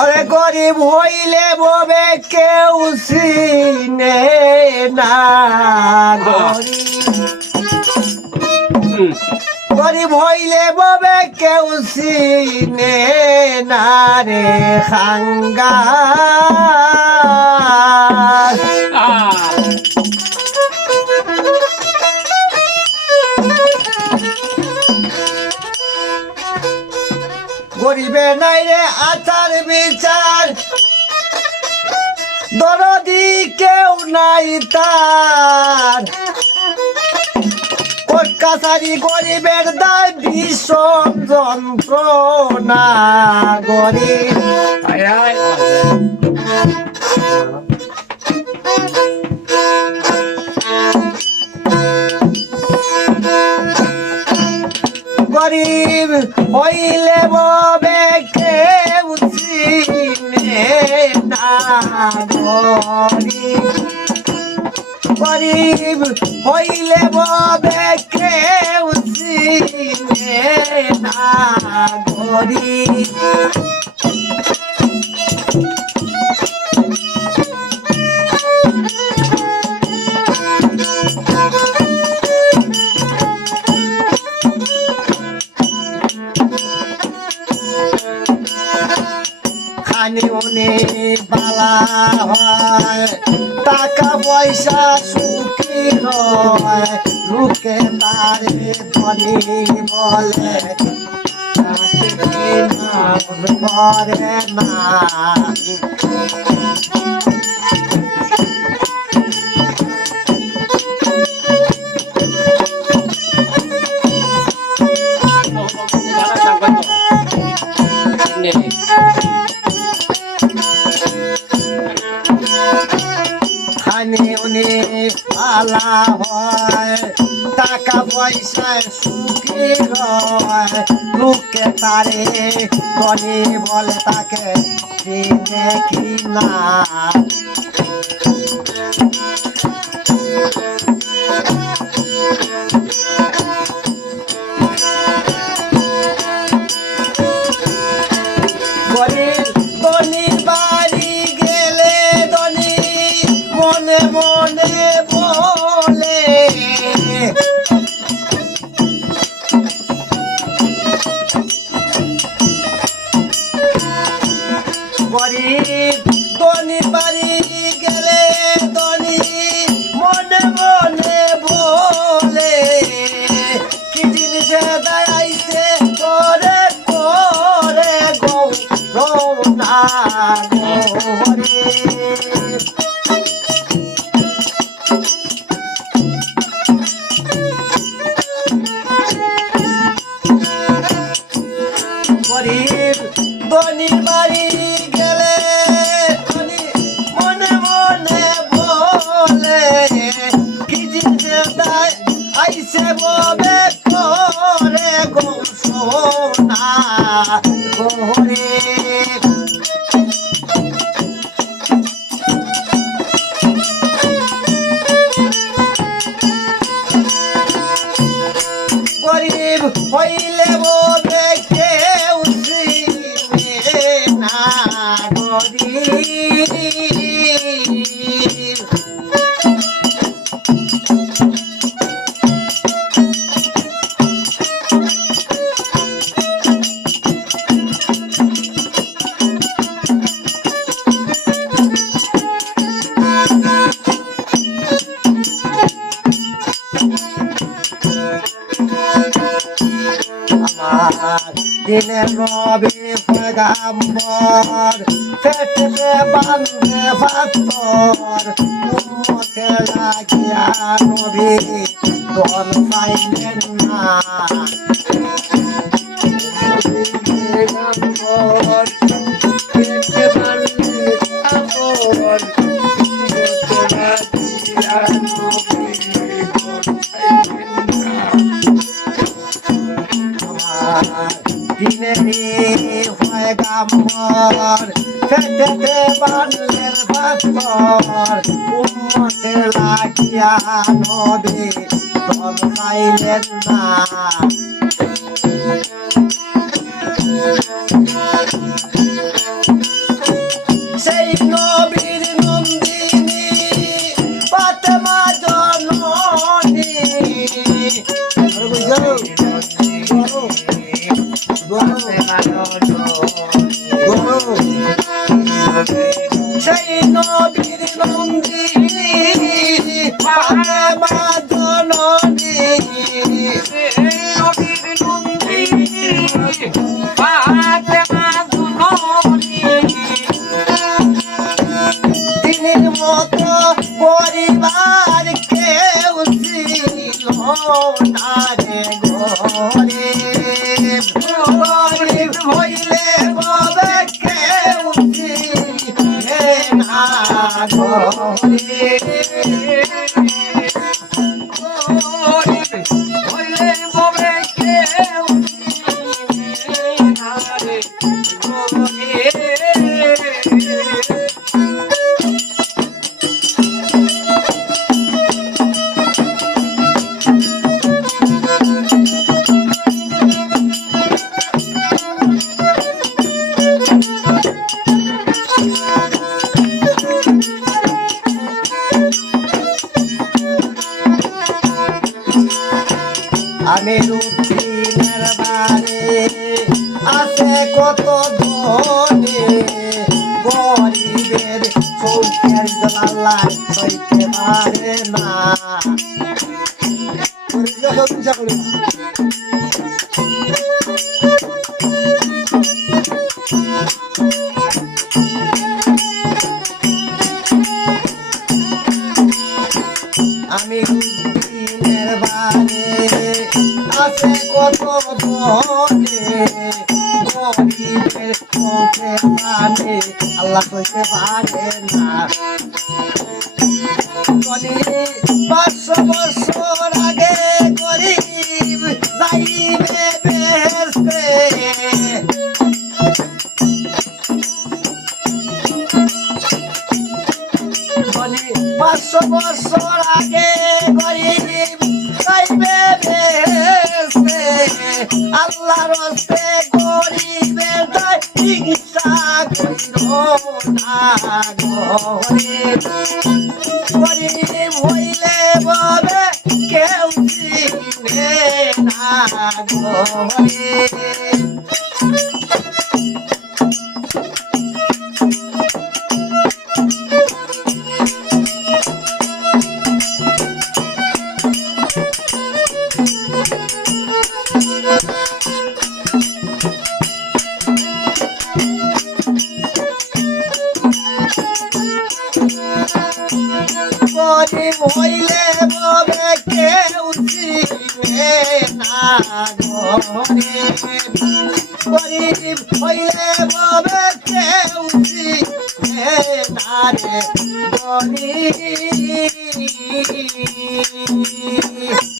ওরে গরিব হইলে ববে কেউ সিনে না। গরিব হইলে ববে কেউ সিনে না রে খাঙ্গা নাই রে আচার বিচার। দরদি কেউ নাই তার। কাছারি গরিবের দায় ভীষণ যন্ত্রণা গরিব। গরিব হইলে ববে গরিব গরিব হইলে ববে কেউ না গরিব। লোকে তারে বলে ঘৃণা করে নে। পালা হয় টাকা পয়সায় সুখী হয়। লোকে তারে গরিব বলে তাকে কি না? ধনির বাড়ি গেলে ধনী মনে মনে বলে, কি জিনিসে দায় আইসে ববে করে গো সোনা গোরে গরিব হইলে বলে দিনের নবী পয়গাম্বর পেটে বান্ধে পাথর। উম্মতে লাগিয়া নবী দল পাইলেন না। দিনেরই পয়গাম্বর খেতে বান্ধের পাথর উম্মতে লাগিয়া নবী দল পাইলেন না Sa ino ঘরে আমি রুটিনের বারে আছে কত ধনে গরিবের চৌকের জ্বালা সইতে পারে না। আমি আল্লাহ কইতে পারে না। পাঁচশো বছর আগে গরিব যাইবে বেহেস্তে পাঁচশো বছর আগে করিল না গরিব গরিব হইলে ববে কেউ চিনে না গরিব চিনে না গরিব হইলে ববে কেউ চিনে না রে গরিব